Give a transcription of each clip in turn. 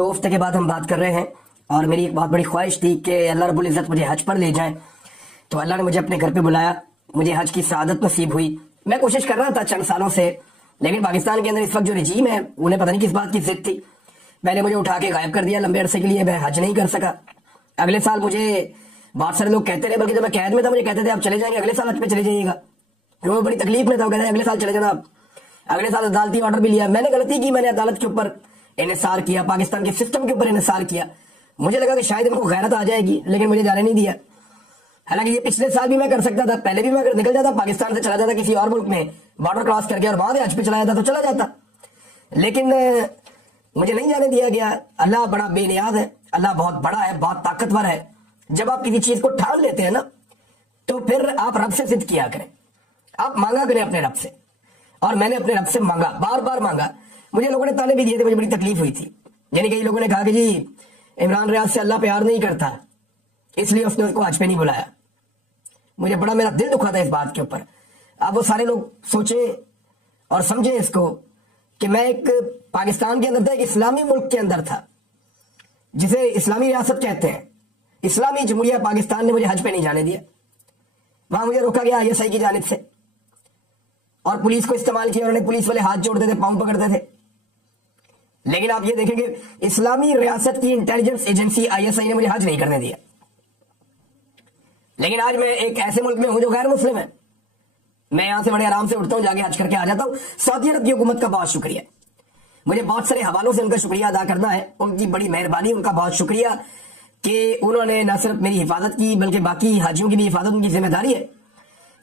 دو ہفتے کے بعد ہم بات کر رہے ہیں اور میری ایک بہت بڑی خواہش تھی کہ اللہ رب العزت مجھے حج پر لے جائیں. تو اللہ نے مجھے اپنے گھر پہ بلایا, مجھے حج کی سعادت نصیب ہوئی. میں کوشش کر رہا تھا چند سالوں سے, لیکن پاکستان کے اندر اس وقت جو رجیم ہے انہیں پتہ نہیں کس بات کی ضد تھی. پہلے مجھے اٹھا کے غائب کر دیا لمبے عرصے کے لیے, میں حج نہیں کر سکا. اگلے سال مجھے بہت سارے لوگ کہتے رہے, بلکہ جب میں قید میں تھا مجھے کہتے تھے آپ چلے جائیں گے اگلے سال حج پہ چلے جائیے گا. وہ بڑی تکلیف میں تھا, وہ کہتے ہیں اگلے سال چلے جانا آپ. اگلے سال عدالتی آرڈر بھی لیا. میں نے غلطی کی, میں نے عدالت کے اوپر انحصار کیا, پاکستان کے سسٹم کے اوپر انحصار کیا. مجھے لگا کہ شاید ان کو غیرت آ جائے گی, لیکن مجھے جانے نہیں دیا. حالانکہ یہ پچھلے سال بھی میں کر سکتا تھا, پہلے بھی میں نکل جاتا پاکستان سے, چلا جاتا کسی اور ملک میں بارڈر کراس کر کے اور وہاں سے حج پہ چلا جاتا تو چلا جاتا, لیکن مجھے نہیں جانے دیا گیا. اللہ بڑا بے نیاز ہے, اللہ بہت بڑا ہے, بہت طاقتور ہے. جب آپ کسی چیز کو ٹھان لیتے ہیں نا تو پھر آپ رب سے ضد کیا کریں, آپ مانگا کریں اپنے رب سے. اور میں نے اپنے رب سے مانگا, بار بار مانگا. مجھے لوگوں نے تانے بھی دیے تھے, مجھے بڑی تکلیف ہوئی تھی. یعنی کئی لوگوں نے کہا کہ جی عمران ریاض سے اللہ پیار نہیں کرتا اس لیے اس نے اس کو حج پہ نہیں بلایا. مجھے بڑا میرا دل دکھا تھا اس بات کے اوپر. اب وہ سارے لوگ سوچیں اور سمجھیں اس کو کہ میں ایک پاکستان کے اندر تھا, ایک اسلامی ملک کے اندر تھا جسے اسلامی ریاست کہتے ہیں. اسلامی جمہوریہ پاکستان نے مجھے حج پہ نہیں جانے دیا. وہاں مجھے روکا گیا ISI کی جانب سے, اور پولیس کو استعمال کیا. انہوں نے پولیس والے ہاتھ جوڑتے تھے, پاؤں پکڑتے تھے. لیکن آپ یہ دیکھیں کہ اسلامی ریاست کی انٹیلیجنس ایجنسی ISI نے مجھے حج نہیں کرنے دیا. لیکن آج میں ایک ایسے ملک میں ہوں جو غیر مسلم ہے. میں یہاں سے بڑے آرام سے اٹھتا ہوں, جا کے حج کر کے آ جاتا ہوں. سعودی عرب کی حکومت کا بہت شکریہ, مجھے بہت سارے حوالوں سے ان کا شکریہ ادا کرنا ہے. ان کی بڑی مہربانی, ان کا بہت شکریہ کہ انہوں نے نہ صرف میری حفاظت کی بلکہ باقی حاجیوں کی بھی حفاظت ان کی ذمہ داری ہے.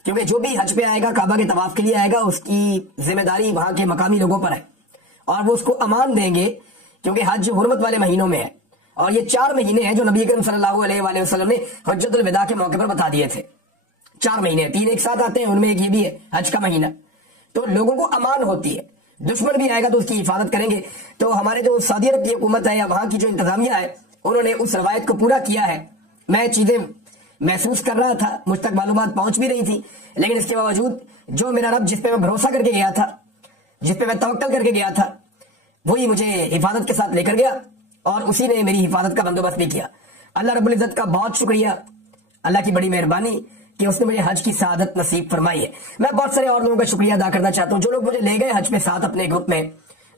کیونکہ جو بھی حج پہ آئے گا, کعبہ کے طواف کے لیے آئے گا, اس کی ذمہ داری وہاں کے مقامی لوگوں پر ہے, اور وہ اس کو امان دیں گے. کیونکہ حج حرمت والے مہینوں میں ہے, اور یہ 4 مہینے ہیں جو نبی کریم صلی اللہ علیہ وآلہ وسلم نے حجۃ الوداع کے موقع پر بتا دیے تھے. 4 مہینے, 3 ایک ساتھ آتے ہیں, ان میں ایک یہ بھی ہے حج کا مہینہ. تو لوگوں کو امان ہوتی ہے, دشمن بھی آئے گا تو اس کی حفاظت کریں گے. تو ہمارے جو سعودی عرب کی حکومت ہے یا وہاں کی جو انتظامیہ ہے, انہوں نے اس روایت کو پورا کیا ہے. میں چیزیں محسوس کر رہا تھا, مجھ تک معلومات پہنچ بھی رہی تھی, لیکن اس کے باوجود جو میرا رب جس پہ میں بھروسہ کر کے گیا تھا, جس پہ میں توکل کر کے گیا تھا, وہی مجھے حفاظت کے ساتھ لے کر گیا, اور اسی نے میری حفاظت کا بندوبست بھی کیا. اللہ رب العزت کا بہت شکریہ, اللہ کی بڑی مہربانی کہ اس نے مجھے حج کی سعادت نصیب فرمائی ہے. میں بہت سارے اور لوگوں کا شکریہ ادا کرنا چاہتا ہوں جو لوگ مجھے لے گئے حج میں ساتھ اپنے گروپ میں,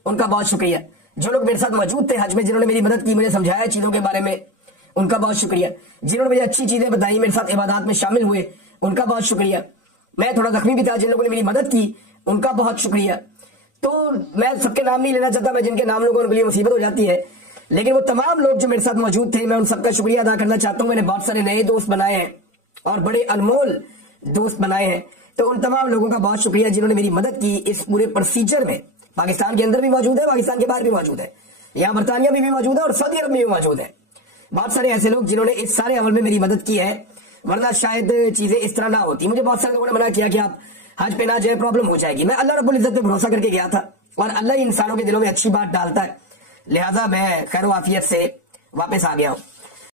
ان کا بہت شکریہ. جو لوگ میرے ساتھ موجود تھے حج میں, جنہوں نے میری مدد کی, مجھے سمجھایا چیزوں کے بارے میں, ان کا بہت شکریہ. جنہوں نے مجھے اچھی چیزیں بتائی, میرے ساتھ عبادات میں شامل ہوئے, ان کا بہت شکریہ. میں تھوڑا زخمی بھی تھا, جن لوگوں نے میری مدد کی ان کا بہت شکریہ. تو میں سب کے نام نہیں لینا چاہتا, میں جن کے نام لوگوں کے لیے مصیبت ہو جاتی ہے, لیکن وہ تمام لوگ جو میرے ساتھ موجود تھے, میں ان سب کا شکریہ ادا کرنا چاہتا ہوں. میں نے بہت سارے نئے دوست بنائے ہیں اور بڑے انمول دوست بنائے ہیں. تو ان تمام لوگوں کا بہت شکریہ جنہوں نے میری مدد کی اس پورے پروسیجر میں. پاکستان کے اندر بھی موجود ہے, پاکستان کے باہر بھی موجود ہے, یہاں برطانیہ میں بھی موجود ہے اور سعودی عرب میں بھی موجود ہے. بہت سارے ایسے لوگ جنہوں نے اس سارے عمل میں میری مدد کی ہے, ورنہ شاید چیزیں اس طرح نہ ہوتی. مجھے بہت سارے لوگوں نے منع کیا کہ آپ حج پہ نہ جائے, پرابلم ہو جائے گی. میں اللہ رب العزت پہ بھروسہ کر کے گیا تھا, اور اللہ ہی انسانوں کے دلوں میں اچھی بات ڈالتا ہے, لہٰذا میں خیر و عافیت سے واپس آ گیا ہوں.